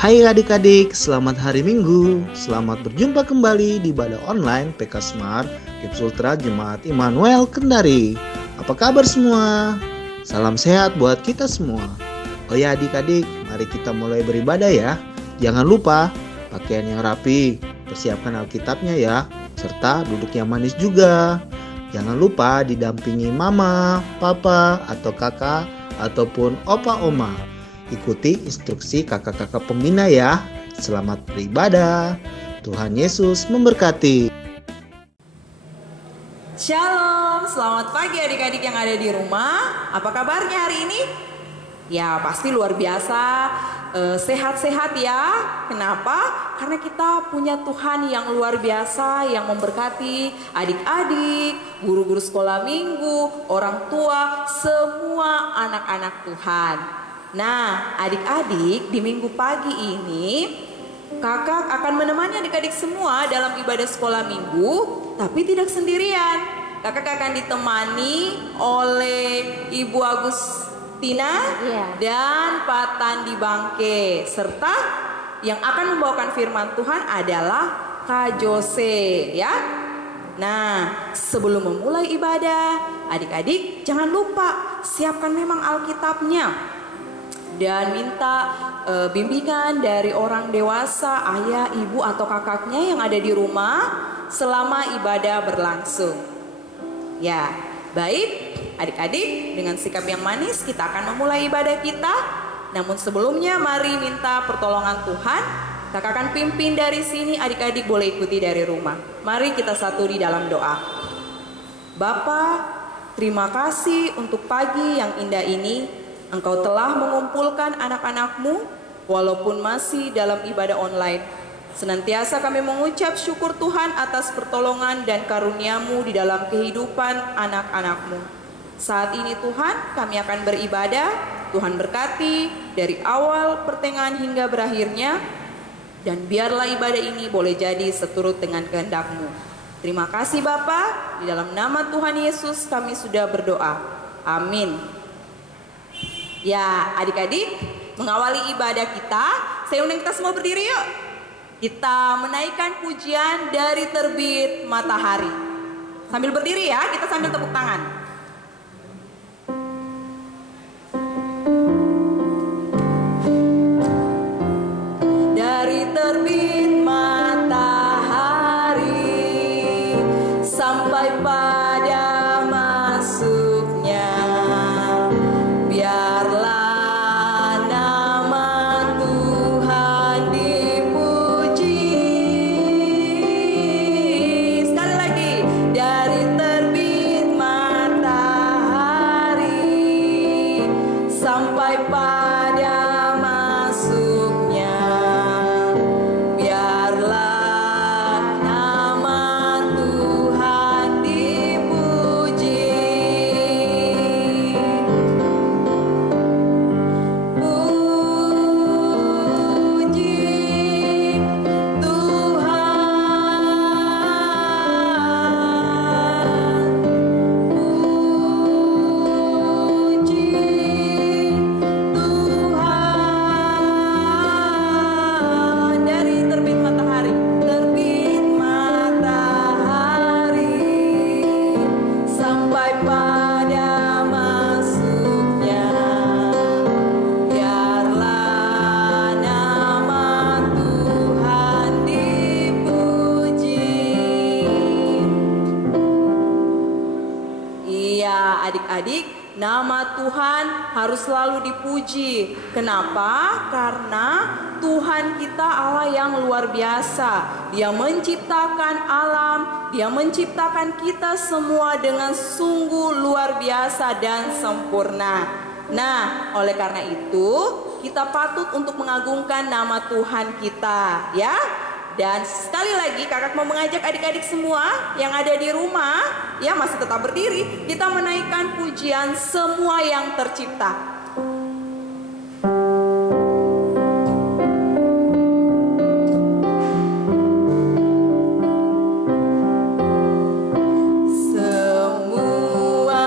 Hai adik-adik, selamat hari Minggu. Selamat berjumpa kembali di ibadah online PK Smart Gips Ultra Jemaat Immanuel Kendari. Apa kabar semua? Salam sehat buat kita semua. Oh ya adik-adik, mari kita mulai beribadah ya. Jangan lupa pakaian yang rapi, persiapkan Alkitabnya ya, serta duduk yang manis juga. Jangan lupa didampingi mama, papa, atau kakak, ataupun opa oma. Ikuti instruksi kakak-kakak pembina ya. Selamat beribadah. Tuhan Yesus memberkati. Shalom, selamat pagi adik-adik yang ada di rumah. Apa kabarnya hari ini? Ya pasti luar biasa, sehat-sehat ya. Kenapa? Karena kita punya Tuhan yang luar biasa, yang memberkati adik-adik, guru-guru sekolah minggu, orang tua, semua anak-anak Tuhan. Nah, adik-adik, di minggu pagi ini kakak akan menemani adik-adik semua dalam ibadah sekolah minggu, tapi tidak sendirian. Kakak akan ditemani oleh Ibu Agustina dan Pak Tandi Bangke, serta yang akan membawakan firman Tuhan adalah Kak Jose ya. Nah, sebelum memulai ibadah, adik-adik jangan lupa siapkan memang Alkitabnya. Dan minta bimbingan dari orang dewasa, ayah, ibu, atau kakaknya yang ada di rumah selama ibadah berlangsung. Ya, baik adik-adik, dengan sikap yang manis kita akan memulai ibadah kita. Namun sebelumnya mari minta pertolongan Tuhan. Kakak akan pimpin dari sini, adik-adik boleh ikuti dari rumah. Mari kita satu di dalam doa. Bapa, terima kasih untuk pagi yang indah ini. Engkau telah mengumpulkan anak-anak-Mu walaupun masih dalam ibadah online. Senantiasa kami mengucap syukur Tuhan atas pertolongan dan karunia-Mu di dalam kehidupan anak-anak-Mu. Saat ini Tuhan kami akan beribadah. Tuhan berkati dari awal pertengahan hingga berakhirnya. Dan biarlah ibadah ini boleh jadi seturut dengan kehendak-Mu. Terima kasih Bapa. Di dalam nama Tuhan Yesus kami sudah berdoa. Amin. Ya, adik-adik, mengawali ibadah kita, saya undang kita semua berdiri yuk. Kita menaikkan pujian dari terbit matahari. Sambil berdiri ya, kita sambil tepuk tangan. Dari terbit matahari sampai pada masuknya, biarlah nama Tuhan dipuji. Sekali lagi, dari terbit matahari sampai pada masuknya, biarlah nama Tuhan dipuji. Puji Tuhan. Dari terbit matahari sampai pada masuknya, biarlah nama Tuhan dipuji. Iya adik-adik, nama Tuhan harus selalu dipuji. Kenapa? Karena Tuhan kita Allah yang luar biasa. Dia menciptakan alam, Dia menciptakan kita semua dengan sungguh luar biasa dan sempurna. Nah, oleh karena itu kita patut untuk mengagungkan nama Tuhan kita ya. Dan sekali lagi kakak mau mengajak adik-adik semua yang ada di rumah ya masih tetap berdiri, kita menaikkan pujian semua yang tercipta. Semua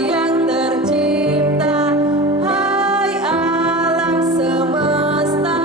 yang tercipta, hai alam semesta,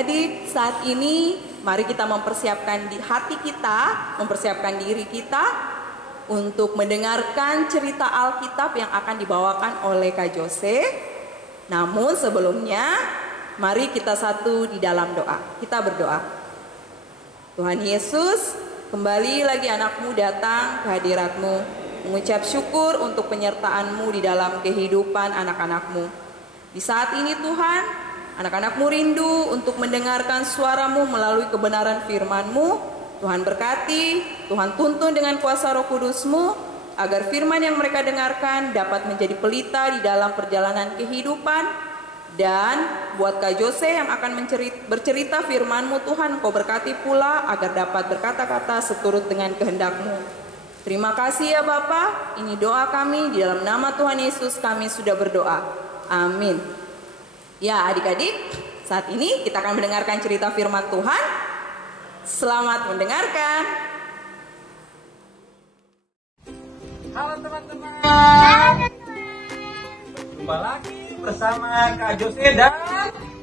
adik-adik, saat ini mari kita mempersiapkan di hati kita, mempersiapkan diri kita untuk mendengarkan cerita Alkitab yang akan dibawakan oleh Kak Jose. Namun sebelumnya, mari kita satu di dalam doa. Kita berdoa. Tuhan Yesus, kembali lagi anakmu datang ke hadiratmu, mengucap syukur untuk penyertaan-Mu di dalam kehidupan anak-anak-Mu. Di saat ini Tuhan, anak-anak-Mu rindu untuk mendengarkan suara-Mu melalui kebenaran firman-Mu. Tuhan berkati, Tuhan tuntun dengan kuasa Roh Kudus-Mu, agar firman yang mereka dengarkan dapat menjadi pelita di dalam perjalanan kehidupan. Dan buat Kak Jose yang akan bercerita firman-Mu Tuhan, Kau berkati pula agar dapat berkata-kata seturut dengan kehendak-Mu. Terima kasih ya Bapa, ini doa kami, di dalam nama Tuhan Yesus kami sudah berdoa. Amin. Ya adik-adik, saat ini kita akan mendengarkan cerita firman Tuhan. Selamat mendengarkan. Halo teman-teman. Jumpa lagi bersama Kak Jose dan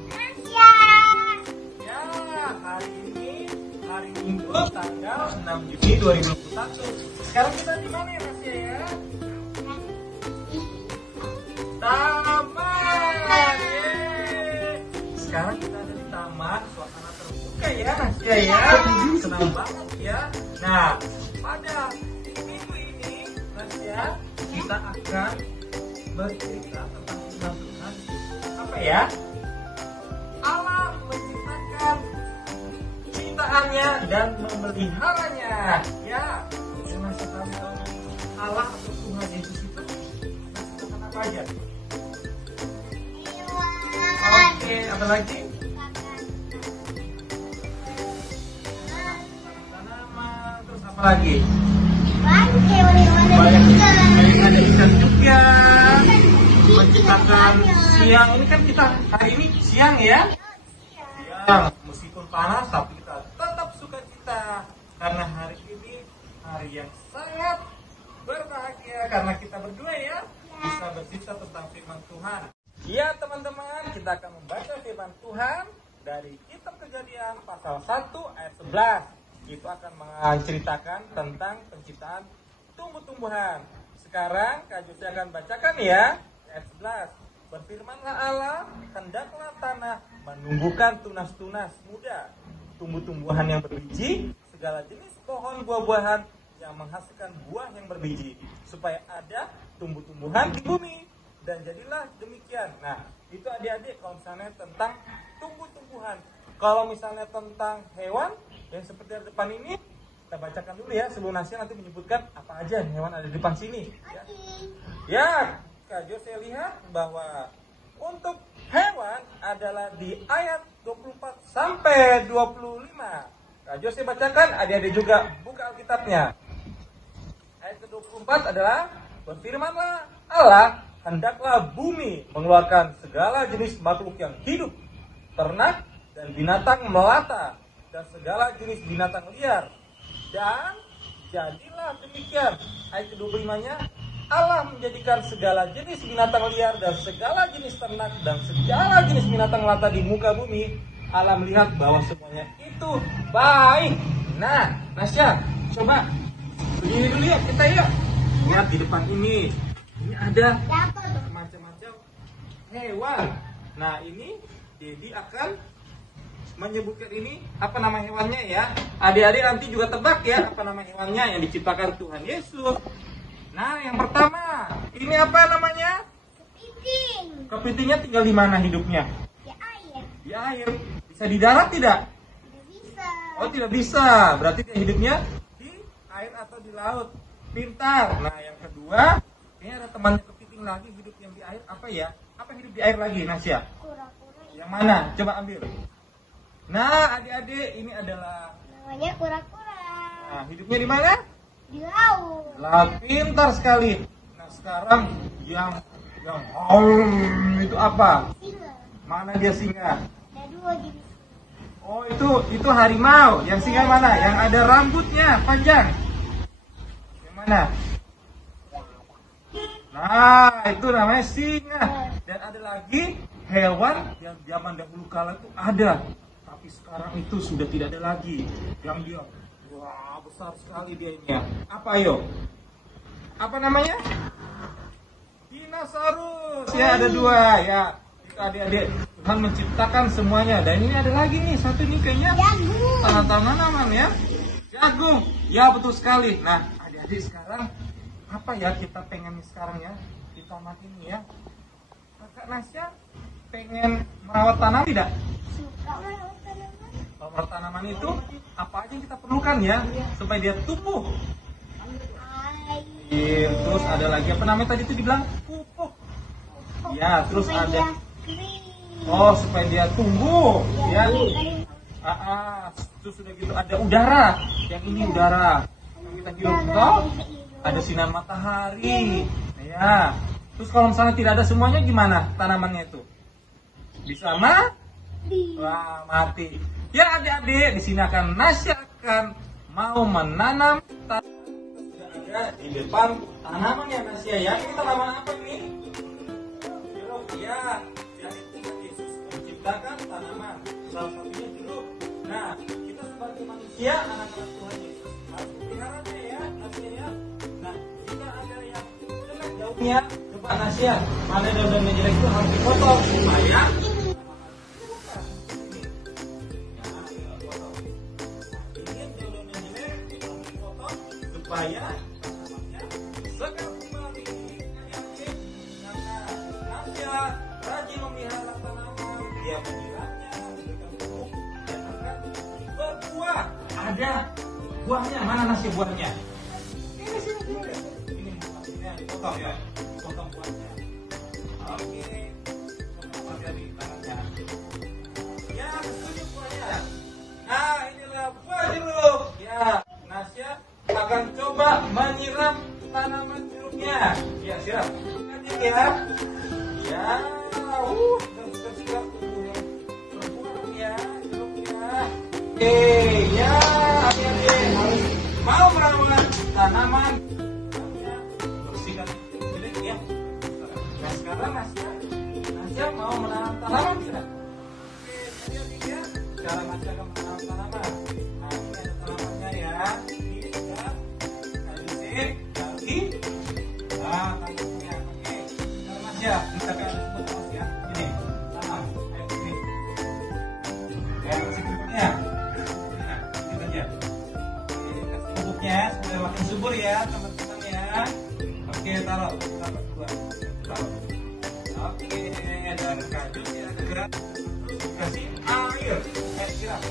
Nasya. Ya, hari ini hari Minggu tanggal 6 Juni 2021. Sekarang kita di mana ya Nasya ya? Taman. Sekarang kita ada di taman, suasana terbuka ya Nasya ya. Senang banget ya. Nah, pada minggu ini Nasya, kita akan bercerita tentang firman Tuhan. Apa ya? Allah menciptakan ciptaannya dan memeliharanya. Ya, yang Nasya tahu Allah atau Tuhan Yesus itu menciptakan apa aja? Oke, apa lagi? Tanaman, terus apa lagi? Banyak ada ikan juga. Menciptakan siang, ini kan kita hari ini siang ya. Siang, meskipun panas tapi kita tetap sukacita karena hari ini hari yang sangat berbahagia karena kita berdua ya bisa bercerita tentang firman Tuhan. Ya teman-teman, kita akan membaca firman Tuhan dari Kitab Kejadian pasal 1 ayat 11. Itu akan menceritakan tentang penciptaan tumbuh-tumbuhan. Sekarang Kak Jose akan bacakan ya ayat 11. Berfirmanlah Allah, hendaklah tanah menumbuhkan tunas-tunas muda, tumbuh-tumbuhan yang berbiji, segala jenis pohon buah-buahan yang menghasilkan buah yang berbiji, supaya ada tumbuh-tumbuhan di bumi. Dan jadilah demikian. Nah, itu adik-adik kalau misalnya tentang tumbuh-tumbuhan. Kalau misalnya tentang hewan yang seperti di depan ini, kita bacakan dulu ya sebelum Nasya nanti menyebutkan apa aja hewan ada di depan sini. Ya, Kak Jose lihat bahwa untuk hewan adalah di ayat 24 sampai 25. Kak Jose bacakan, adik-adik juga buka Alkitabnya. Ayat ke-24 adalah berfirmanlah Allah, hendaklah bumi mengeluarkan segala jenis makhluk yang hidup, ternak dan binatang melata, dan segala jenis binatang liar. Dan jadilah demikian. Ayat ke-25-nya, Allah menjadikan segala jenis binatang liar dan segala jenis ternak dan segala jenis binatang melata di muka bumi. Allah melihat bahwa semuanya itu baik. Nah, Nasya, coba begini dulu ya kita ya. Lihat di depan ini. Ini ada macam-macam hewan. Nah, ini Dedi akan menyebutkan ini apa nama hewannya ya. Adik-adik nanti juga tebak ya apa nama hewannya yang diciptakan Tuhan Yesus. Nah, yang pertama, ini apa namanya? Kepiting. Kepitingnya tinggal di mana hidupnya? Di air. Di air. Bisa di darat tidak? Tidak bisa. Oh, tidak bisa. Berarti dia hidupnya di air atau di laut. Pintar. Nah, yang kedua, ini ada teman kepiting lagi hidup yang di air. Apa ya? Apa hidup di air lagi, Nasya? Kura-kura. Yang mana? Coba ambil. Nah, adik-adik, ini adalah Namanya kura-kura. nah, hidupnya di mana? Di laut. Lah, pintar sekali. Nah, sekarang yang itu apa? Singa. Mana dia singa? Ada dua jenis. Oh, itu harimau. Yang singa mana? Yang ada rambutnya panjang. Yang mana? Nah, itu namanya singa. Dan ada lagi hewan yang zaman dahulu kala itu ada, Tapi sekarang itu sudah tidak ada lagi. Yang dia, wah besar sekali dia ini ya. Apa ayo? Apa namanya? Dinosaurus. Ya ada 2 ya. Itu adik-adik Tuhan menciptakan semuanya. Dan ini ada lagi nih, satu nih kayaknya tanaman ya. Jagung. Ya betul sekali. Nah adik-adik sekarang apa ya kita pengen sekarang ya di taman ini ya? Kakak Nasya pengen merawat tanaman tidak? Suka merawat tanaman. Merawat tanaman itu apa aja yang kita perlukan ya supaya dia tumbuh? Air. Terus ada lagi apa namanya tadi itu dibilang pupuk. Ya, terus Supaya ada dia kering. oh supaya dia tumbuh ya. Kering. Terus sudah gitu ada udara. Yang ini udara yang kita hirup toh. Ada sinar matahari. Ya. Terus kalau misalnya tidak ada semuanya gimana tanamannya itu? Bisa wah, mati. Ya adik-adik, di sini akan Nasya akan mau menanam sudah ada di depan tanaman ya Nasya ya. Ini tanaman apa ini? Jeruk ya. Jadi Tuhan Yesus menciptakan tanaman. Salah satunya jeruk. Nah, kita sebagai manusia, anak-anak Tuhan Yesus harus mempeliharaannya ya, Nasya ya. Nah, jika ada yang jelek daunnya, coba Nasya, mana daun-daun yang jelek itu harus dipotong supaya supaya tanamannya segar kembali. Adik-adik, karena Nasya rajin memelihara tanaman, dia menyiramnya, memberikan pupuk, dan akan berbuah. Ada buahnya, mana Nasya buahnya? Ini sini buahnya. Ini dipotong ya, dipotong buahnya. Oke, potong dari tangannya. Ya, setuju buahnya. Nah, inilah buah jeruk. Ya, Nasya akan coba menyiram tanaman jeruknya. Ya, siram. Lanjut ya. Ya, siram tumbuhnya. Berbuah ya, jeruknya. Ya, adik-adik harus mau merawat tanaman. Bersihkan jadi ya. Nah, sekarang Nasya mau menanam tanaman tidak? Oke, adik-adik ya. Cara Nasya akan menanam tanaman. Nah, ini ada tanamannya ya. Tangannya, oke. Mas ya, kita akan potong ya. Ini, tangan, ayo ini. Ya, kasih pupuknya. Nah, ini aja. Oke, kasih pupuknya supaya makin subur ya, teman-teman ya. Oke, taruh dua. Taruh. Oke, dan kajus ya, gerak. Terus kasih air. Siram.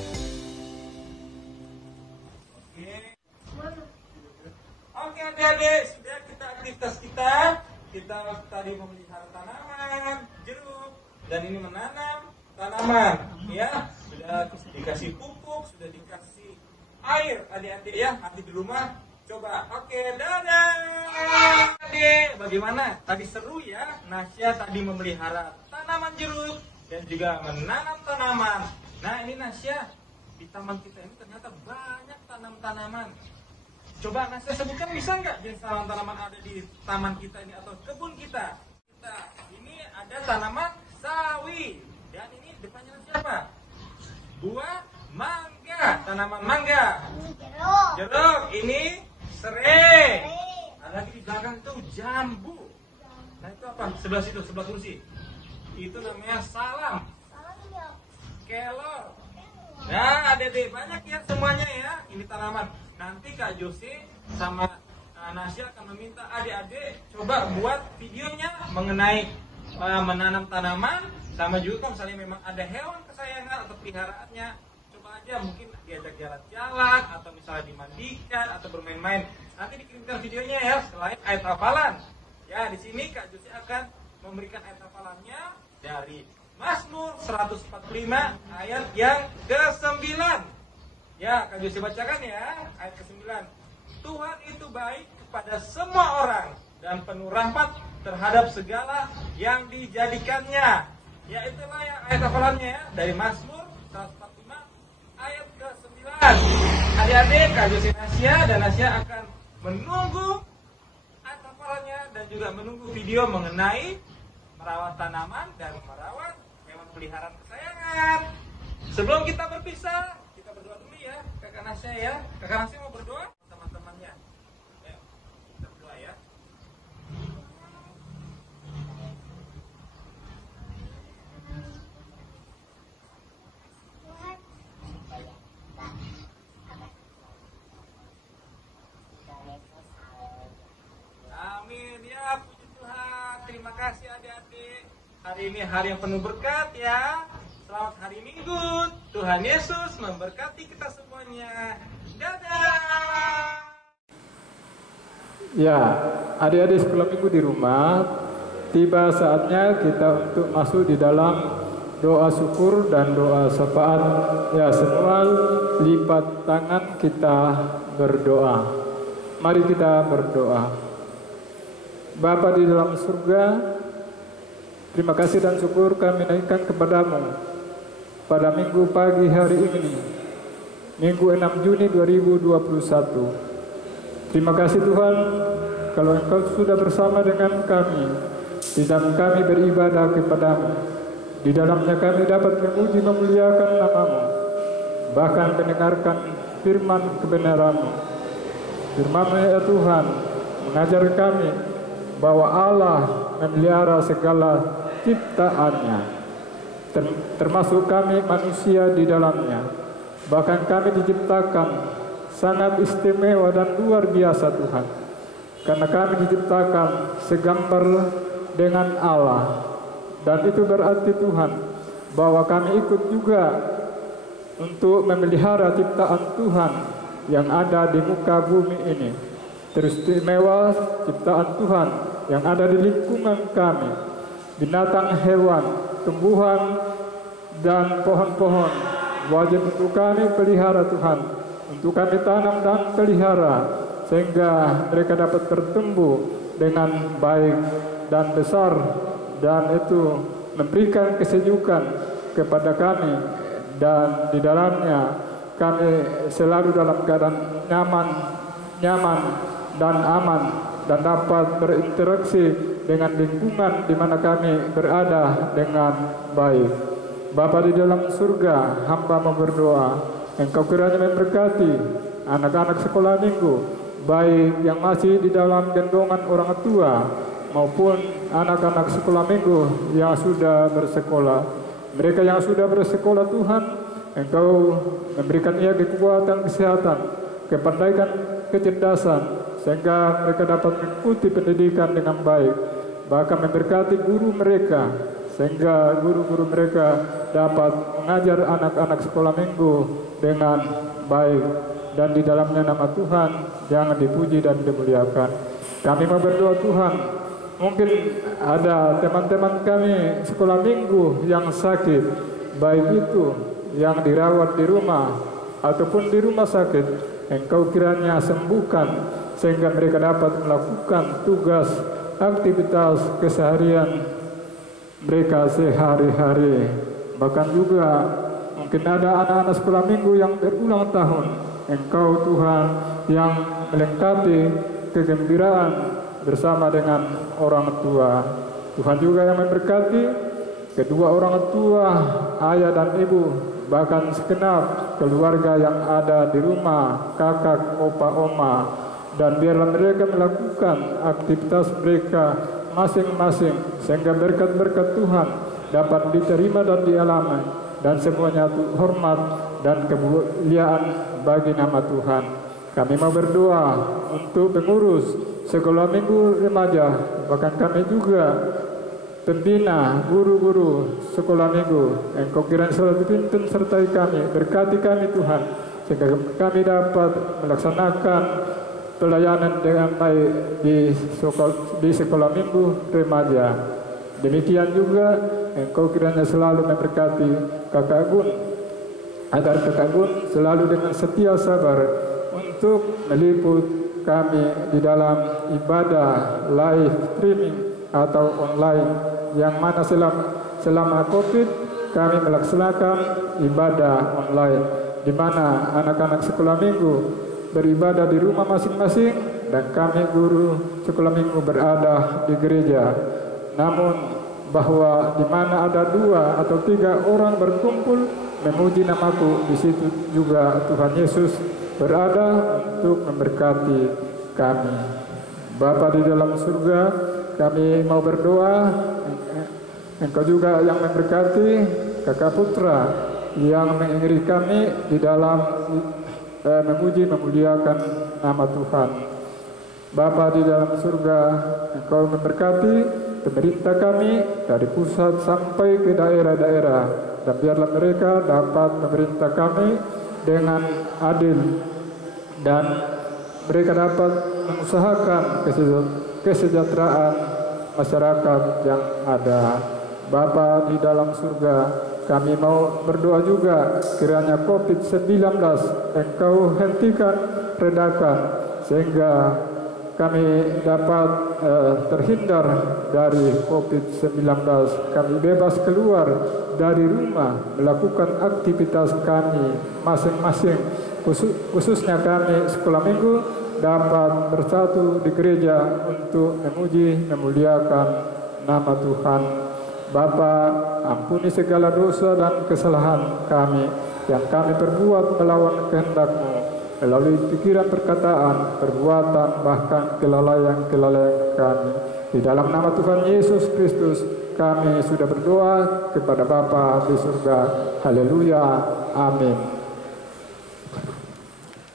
Oke adik-adik, sudah kita aktivitas kita tadi memelihara tanaman, jeruk, dan ini menanam tanaman, ya. Sudah dikasih pupuk, sudah dikasih air, adik-adik ya. Nanti di rumah coba. Oke, dadah. Adik, bagaimana? Tadi seru ya. Nasya tadi memelihara tanaman jeruk dan juga menanam tanaman. Nah ini Nasya, di taman kita ini ternyata banyak tanaman-tanaman. Coba Nasya sebutkan bisa nggak jenis tanaman-tanaman ada di taman kita ini atau kebun kita? Ini ada tanaman sawi dan ini depannya siapa? Buah mangga, tanaman mangga. Jeruk, ini serai. Ada lagi di belakang itu jambu. Nah itu apa? Sebelah situ, sebelah kursi. Itu namanya salam. Kelor. Nah, adik-adik banyak ya semuanya ya. Ini tanaman. Nanti Kak Josie sama Nasya akan meminta adik-adik coba buat videonya mengenai menanam tanaman, sama juga kalau misalnya memang ada hewan kesayangan atau peliharaannya, coba aja mungkin diajak jalan-jalan atau misalnya dimandikan atau bermain-main. Nanti dikirimkan videonya ya selain ayat hafalan. Ya di sini Kak Josie akan memberikan ayat hafalannya dari Mazmur 145 ayat yang ke-9. Ya, Kak Josie bacakan ya, ayat ke-9. Tuhan itu baik kepada semua orang dan penuh rahmat terhadap segala yang dijadikannya. Ya, itulah yang ayat hafalannya ya, dari Mazmur 145 ayat ke-9. Adik-adik, Kak Josie Nasya dan Nasya akan menunggu ayat hafalannya dan juga menunggu video mengenai merawat tanaman dan merawat hewan peliharaan kesayangan. Sebelum kita berpisah, kita berdoa dulu ya, Kakak Nasya ya. Kakak Nasya mau berdoa sama teman-temannya. Ayo, kita berdoa ya. Tuhan, supaya kita Amin ya, puji Tuhan. Terima kasih adik-adik. Hari ini hari yang penuh berkat ya. Selamat hari Minggu. Tuhan Yesus memberkati kita semuanya. Dadah. Ya, adik-adik sekolah minggu di rumah, tiba saatnya kita untuk masuk di dalam doa syukur dan doa syafaat. Ya, semua lipat tangan kita berdoa. Mari kita berdoa. Bapa di dalam surga, terima kasih dan syukur kami naikkan kepadamu pada minggu pagi hari ini, Minggu 6 Juni 2021. Terima kasih Tuhan, kalau Engkau sudah bersama dengan kami, di dalam kami beribadah kepadamu. Di dalamnya kami dapat memuji memuliakan nama-Mu, bahkan mendengarkan firman kebenaran-Mu. Firman-Mu ya Tuhan, mengajar kami bahwa Allah memelihara segala ciptaannya, termasuk kami manusia di dalamnya. Bahkan kami diciptakan sangat istimewa dan luar biasa Tuhan, karena kami diciptakan segambar dengan Allah. Dan itu berarti Tuhan bahwa kami ikut juga untuk memelihara ciptaan Tuhan yang ada di muka bumi ini. Teristimewa ciptaan Tuhan yang ada di lingkungan kami, binatang, hewan, tumbuhan, dan pohon-pohon, wajib untuk kami pelihara Tuhan, untuk kami tanam dan pelihara, sehingga mereka dapat bertumbuh dengan baik dan besar, dan itu memberikan kesejukan kepada kami, dan di dalamnya kami selalu dalam keadaan nyaman dan aman, dan dapat berinteraksi dengan lingkungan di mana kami berada dengan baik. Bapa di dalam surga, hamba mau berdoa, Engkau kiranya memberkati anak-anak sekolah minggu, baik yang masih di dalam gendongan orang tua maupun anak-anak sekolah minggu yang sudah bersekolah. Mereka yang sudah bersekolah Tuhan, Engkau memberikan ia kekuatan, kesehatan, kepandaian, kecerdasan, sehingga mereka dapat mengikuti pendidikan dengan baik. Bahkan memberkati guru mereka, sehingga guru-guru mereka dapat mengajar anak-anak sekolah minggu dengan baik, dan di dalamnya nama Tuhan jangan dipuji dan dimuliakan. Kami mau berdoa Tuhan, mungkin ada teman-teman kami sekolah minggu yang sakit, baik itu yang dirawat di rumah ataupun di rumah sakit. Engkau kiranya sembuhkan, sehingga mereka dapat melakukan tugas aktivitas keseharian mereka sehari-hari. Bahkan juga mungkin ada anak-anak sekolah minggu yang berulang tahun. Engkau Tuhan yang melengkapi kegembiraan bersama dengan orang tua. Tuhan juga yang memberkati kedua orang tua, ayah dan ibu, bahkan segenap keluarga yang ada di rumah, kakak, opa, oma. Dan biarlah mereka melakukan aktivitas mereka masing-masing, sehingga berkat-berkat Tuhan dapat diterima dan dialami, dan semuanya hormat dan kemuliaan bagi nama Tuhan. Kami mau berdoa untuk pengurus sekolah minggu remaja, bahkan kami juga pembina guru-guru sekolah minggu. Engkau kiranya selalu pimpin sertai kami, berkati kami Tuhan, sehingga kami dapat melaksanakan pelayanan dengan baik di sekolah minggu remaja. Demikian juga Engkau kiranya selalu memberkati Kakak Gun, agar Kakak Gun selalu dengan setia sabar untuk meliput kami di dalam ibadah live streaming atau online, yang mana selama COVID kami melaksanakan ibadah online, di mana anak-anak sekolah minggu beribadah di rumah masing-masing, dan kami guru sekolah minggu berada di gereja. Namun bahwa di mana ada 2 atau 3 orang berkumpul, memuji namaku. Di situ juga Tuhan Yesus berada untuk memberkati kami. Bapa di dalam surga, kami mau berdoa, Engkau juga yang memberkati Kakak Putra yang mengiringi kami di dalam memuji memuliakan nama Tuhan. Bapa di dalam surga, Engkau memberkati pemerintah kami dari pusat sampai ke daerah-daerah, dan biarlah mereka dapat memerintah kami dengan adil dan mereka dapat mengusahakan kesejahteraan masyarakat yang ada. Bapa di dalam surga, kami mau berdoa juga kiranya COVID-19 Engkau hentikan, redakan, sehingga kami dapat terhindar dari COVID-19. Kami bebas keluar dari rumah, melakukan aktivitas kami masing-masing. Khususnya kami sekolah minggu dapat bersatu di gereja untuk memuji, memuliakan nama Tuhan. Bapa, ampuni segala dosa dan kesalahan kami yang kami perbuat melawan kehendak-Mu, melalui pikiran, perkataan, perbuatan, bahkan kelalaian kami. Di dalam nama Tuhan Yesus Kristus, kami sudah berdoa kepada Bapa di surga. Haleluya. Amin.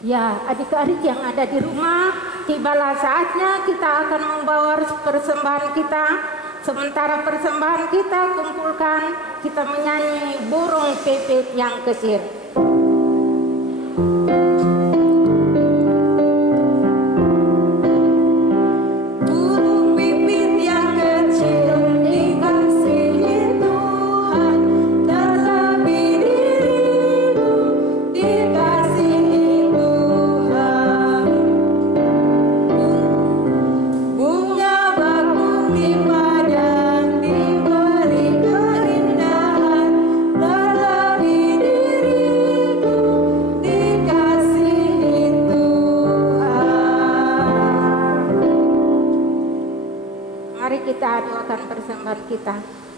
Ya, adik-adik yang ada di rumah, tibalah saatnya kita akan membawa persembahan kita. Sementara persembahan kita kumpulkan, kita menyanyi burung pipit yang kecil.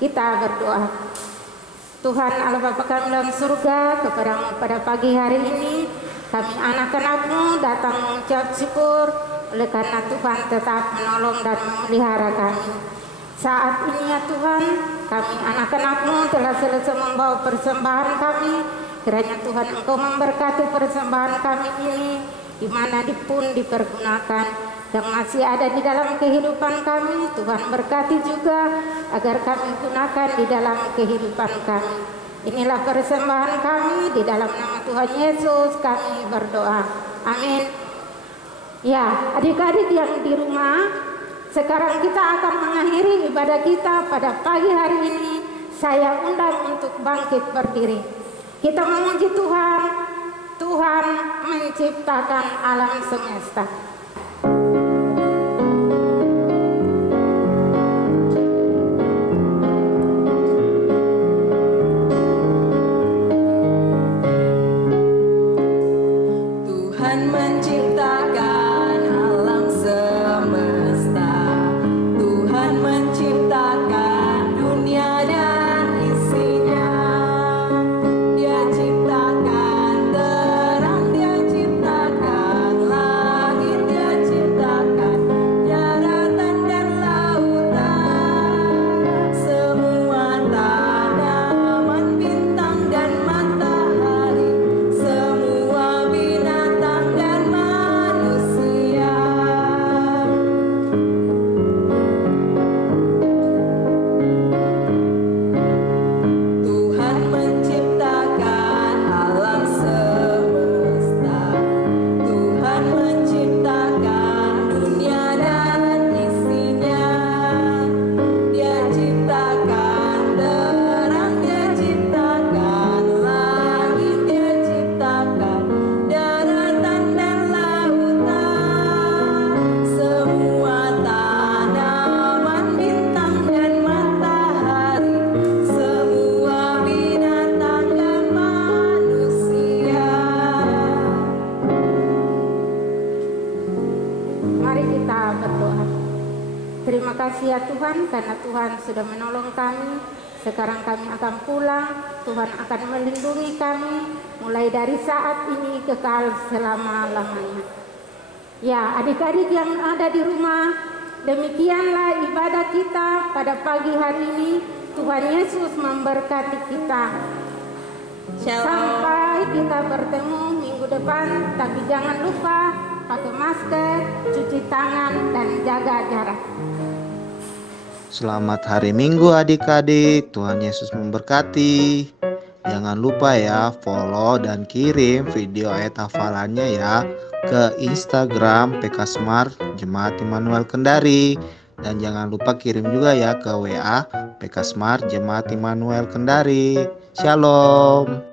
Kita berdoa. Tuhan Allah Bapa kami dalam surga, kepada-Mu pada pagi hari ini kami anak-anak-Mu datang mengucap syukur oleh karena Tuhan tetap menolong dan memelihara kami. Saat ini ya Tuhan, kami anak-anak-Mu telah selesai membawa persembahan kami. Kiranya Tuhan Engkau memberkati persembahan kami ini, di mana pun dipergunakan yang masih ada di dalam kehidupan kami. Tuhan berkati juga agar kami gunakan di dalam kehidupan kami. Inilah persembahan kami, di dalam nama Tuhan Yesus kami berdoa. Amin. Ya, adik-adik yang di rumah, sekarang kita akan mengakhiri ibadah kita pada pagi hari ini. Saya undang untuk bangkit berdiri. Kita memuji Tuhan. Tuhan menciptakan alam semesta. Terima kasih ya Tuhan, karena Tuhan sudah menolong kami Sekarang kami akan pulang, Tuhan akan melindungi kami mulai dari saat ini kekal selama-lamanya. Ya, adik-adik yang ada di rumah, demikianlah ibadah kita pada pagi hari ini. Tuhan Yesus memberkati kita. Shalom. Sampai kita bertemu minggu depan, tapi jangan lupa pakai masker, cuci tangan, dan jaga jarak. Selamat hari Minggu adik-adik, Tuhan Yesus memberkati. Jangan lupa ya follow dan kirim video ayat hafalannya ya ke Instagram PK Smart Jemaat Immanuel Kendari. Dan jangan lupa kirim juga ya ke WA PK Smart Jemaat Immanuel Kendari. Shalom.